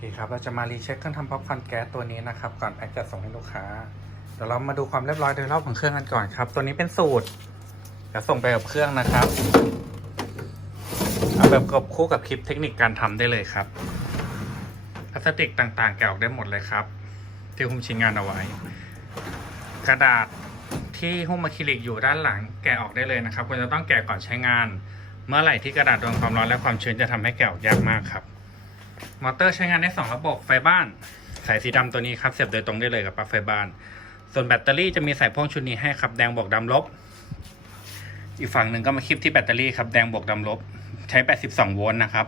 คครับ เราจะมารีเช็คเครื่องทำป๊อปคอนแก๊สตัวนี้นะครับ ก่อนแพ็กจะส่งให้ลูกค้า เดี๋ยวเรามาดูความเรียบร้อยโดยรอบของเครื่องกันก่อนครับ ตัวนี้เป็นสูตรเดี๋ยวส่งไปกับเครื่องนะครับ เอาแบบกบคู่กับคลิปเทคนิคการทำได้เลยครับ พลาสติกต่างๆ แกะออกได้หมดเลยครับ ที่หุ้มชิ้นงานเอาไว้ กระดาษที่หุ้มอะคริลิกอยู่ด้านหลัง แกะออกได้เลยนะครับควรจะต้องแกะก่อนใช้งาน เมื่อไหร่ที่กระดาษโดนความร้อนและความชื้นจะทำให้แกะออกยากมากครับ มอเตอร์ใช้งานได้ 2 ระบบไฟบ้าน สายสีดำตัวนี้ครับเสียบโดยตรงได้เลยกับปลั๊กไฟบ้าน ส่วนแบตเตอรี่จะมีสายพ่วงชุดนี้ให้ครับแดงบวกดำลบ อีกฝั่งหนึ่งก็มาคลิปที่แบตเตอรี่ครับแดงบวกดำลบ ใช้ 82 โวลต์นะครับ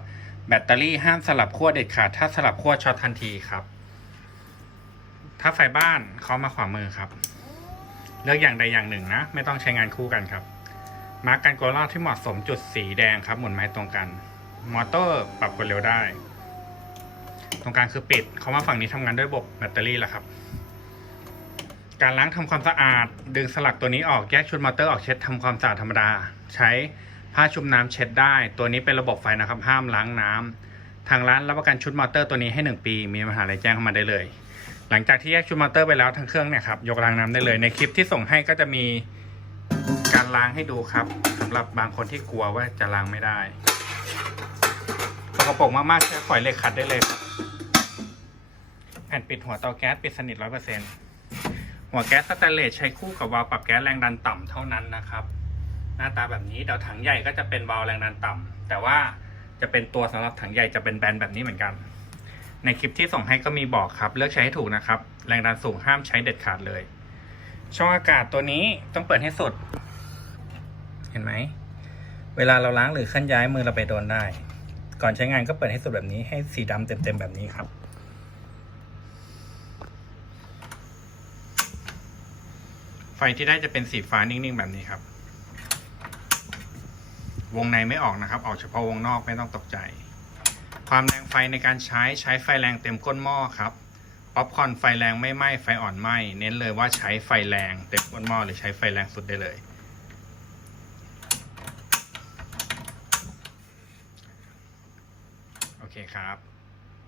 แบตเตอรี่ห้ามสลับขั้วเด็ดขาดถ้าสลับขั้วช็อตทันทีครับ ถ้าไฟบ้านเขามาขวามือครับ เลือกอย่างใดอย่างหนึ่งนะ ไม่ต้องใช้งานคู่กันครับ มาร์กกันโกลาที่เหมาะสมจุดสีแดงครับหมุนไม้ตรงกัน มอเตอร์ปรับกดเร็วได้ ตรงกลางคือปิดเขามาฝั่งนี้ทำงานด้วยระบบแบตเตอรี่แหละครับ การล้างทำความสะอาด ดึงสลักตัวนี้ออกแยกชุดมอเตอร์ออกเช็ดทำความสะอาดธรรมดา ใช้ผ้าชุบน้ำเช็ดได้ ตัวนี้เป็นระบบไฟนะครับ ห้ามล้างน้ำทางร้านรับประกันชุดมอเตอร์ตัวนี้ให้ 1 ปี มีปัญหาอะไรแจ้งเข้ามาได้เลย หลังจากที่แยกชุดมอเตอร์ไปแล้วทั้งเครื่องเนี่ยครับยกล้างน้ำได้เลย ในคลิปที่ส่งให้ก็จะมีการล้างให้ดูครับสำหรับบางคนที่กลัวว่าจะล้างไม่ได้สกปรกมากๆใช้ฝอยเหล็กขัดได้เลยครับ ผ่นปิดหัวเตาแก๊สปิดสนิทร้อยเปอร์เซ็นต์หัวแก๊สสแตนเลสใช้คู่กับวาล์วปรับแก๊สแรงดันต่ำเท่านั้นนะครับ หน้าตาแบบนี้เดี๋ยวถังใหญ่ก็จะเป็นวาล์วแรงดันต่ำแต่ว่าจะเป็นตัวสำหรับถังใหญ่จะเป็นแบนแบบนี้เหมือนกัน ในคลิปที่ส่งให้ก็มีบอกครับ เลือกใช้ให้ถูกนะครับ แรงดันสูงห้ามใช้เด็ดขาดเลย ช่องอากาศตัวนี้ต้องเปิดให้สุด เห็นไหม เวลาเราล้างหรือเคลื่อนย้ายมือเราไปโดนได้ ก่อนใช้งานก็เปิดให้สุดแบบนี้ให้สีดำเต็มๆแบบนี้ครับ ฟที่ได้จะเป็นสีฟ้านิ่งๆแบบนี้ครับ วงในไม่ออกนะครับ ออกเฉพาะวงนอกไม่ต้องตกใจ ความแรงไฟในการใช้ใช้ไฟแรงเต็มก้นหม้อครับป๊อปคอนไฟแรงไม่ไหม้ไฟอ่อนไหม้เน้นเลยว่าใช้ไฟแรงเต็มก้นหม้อหรือใช้ไฟแรงสุดได้เลย โอเคครับ